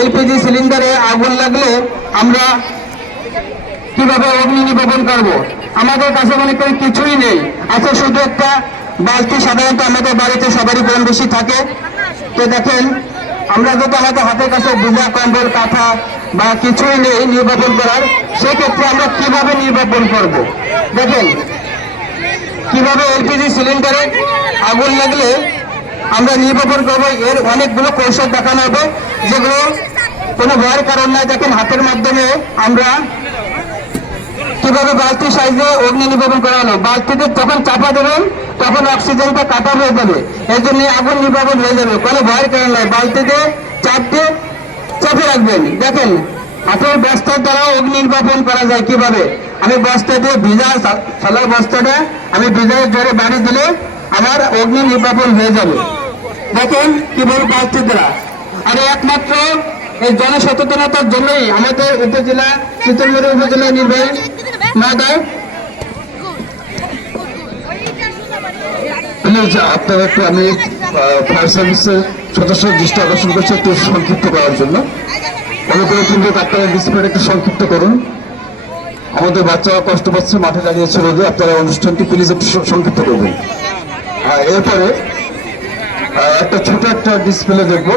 LPG সিলিন্ডারে আগুন লাগলে আমরা কিভাবে অগ্নি নির্বাপন করব? আমাদের কাছে মনে করি কিছুই নেই, আছে শুধু একটা বালতি। সাধারণত আমাদের বাড়িতে সবারই কম বেশি থাকে। তো দেখেন, আমরা যদি আমাদের হাতের কাছে ভিজা কম্বল, কাঁথা বা কিছুই নেই নির্বাপন করার, সেক্ষেত্রে আমরা কিভাবে নির্বাপন করব? দেখেন কিভাবে এলপিজি সিলিন্ডারে আগুন লাগলে আমরা নির্বাপন করবো, এর অনেকগুলো কৌশল দেখানো হবে, যেগুলো কোনো ভয়ের কারণ নাই। দেখেন হাতের মাধ্যমে আমরা কিভাবে বালতি সাইজে অগ্নি নির্বাপন করা হলো। বালতিতে যখন চাপা দেবেন তখন অক্সিজেনটা কাটা হয়ে যাবে, এর জন্য আগুন নির্বাপন হয়ে যাবে, কোনো ভয়ের কারণ নাই। বালতিতে চাপ দিয়ে চাপে রাখবেন। দেখেন হাতের বস্তার দ্বারা অগ্নি নির্বাপন করা যায় কিভাবে। আমি বস্তা দিয়ে ভিজা ছালার বস্তাটা আমি ভিজার জোরে বাড়ি দিলে আমার অগ্নি নির্বাপন হয়ে যাবে। দেখেন কিভাবে বালতির দ্বারা। আর একমাত্র এই জনসচেতনতার জন্যই আমাদের উপজেলা চিতলমারী উপজেলা নির্বাহী মহোদয় আপনাদেরকে আমি ফায়ার সার্ভিসের সদস্যের দৃষ্টি আকর্ষণ করছি একটু সংক্ষিপ্ত করার জন্য। অনুগ্রহ পূর্বক আপনারা ডিসপ্লে একটু সংক্ষিপ্ত করুন। আমাদের বাচ্চারা কষ্ট পাচ্ছে, মাঠে দাঁড়িয়েছে রোদে। আপনারা অনুষ্ঠানটি প্লিজ একটু সংক্ষিপ্ত করবেন। এরপরে একটা ছোট একটা ডিসপ্লে দেখবো।